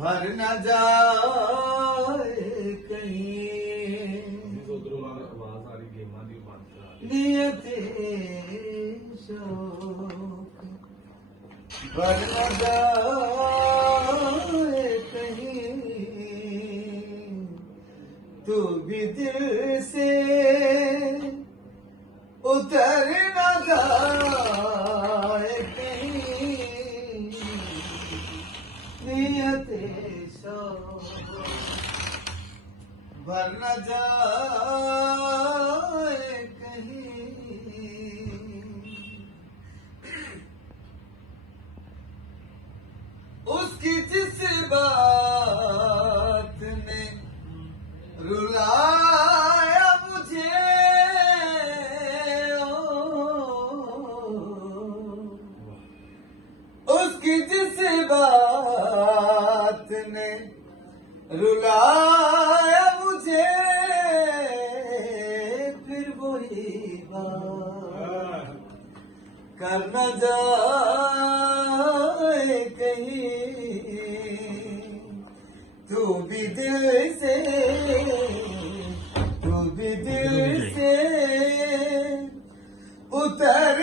भर न जाए कहीं नियते शौक, भर न जाए कहीं तू भी दिल से उतर न जाए कहीं नियते शौक, भर न जाए कहीं। उसकी जिस बात ने रुलाया मुझे, उसकी जिस बात ने रुलाया मुझे, फिर वही बात कर न जाए कहीं तू भी दिल से, तू भी दिल से उतर